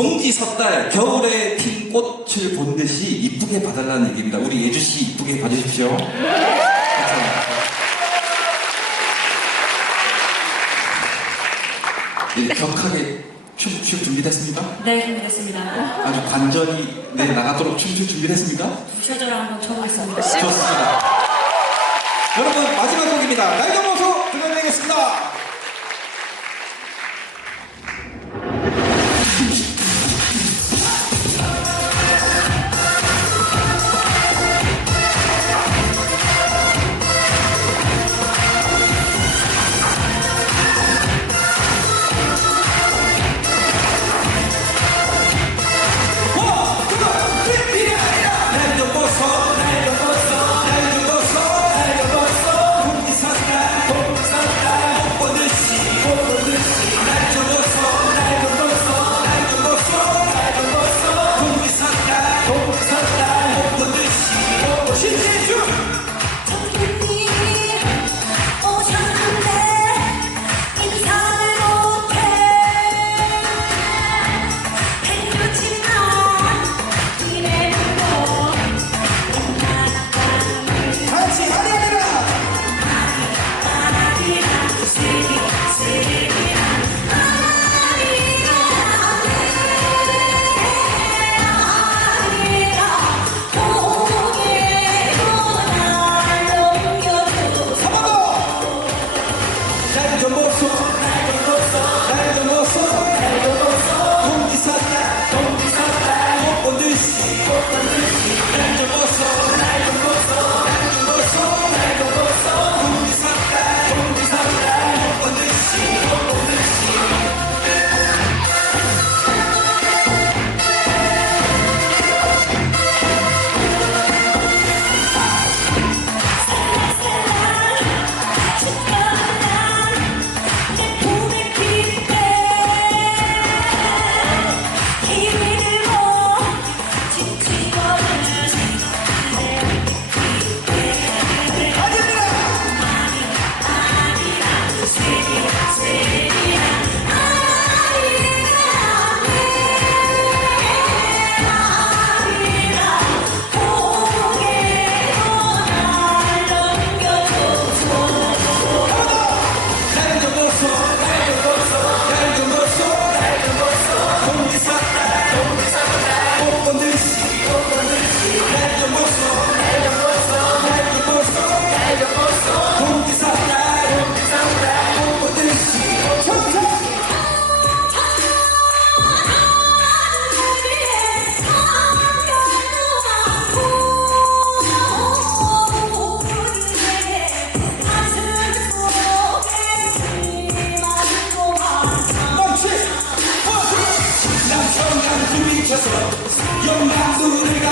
동지 섣달 겨울에 핀 꽃을 본 듯이 이쁘게 봐달라는 얘기입니다. 우리 예주 씨 이쁘게 봐주십시오. 예, 격하게 춤출 준비됐습니다. 네, 준비됐습니다. 아주 관전이 내 네, 나가도록 춤출 준비됐습니다. 부셔져라 한번 쳐보겠습니다. 좋습니다. 여러분 마지막 곡입니다. 날개 Madurega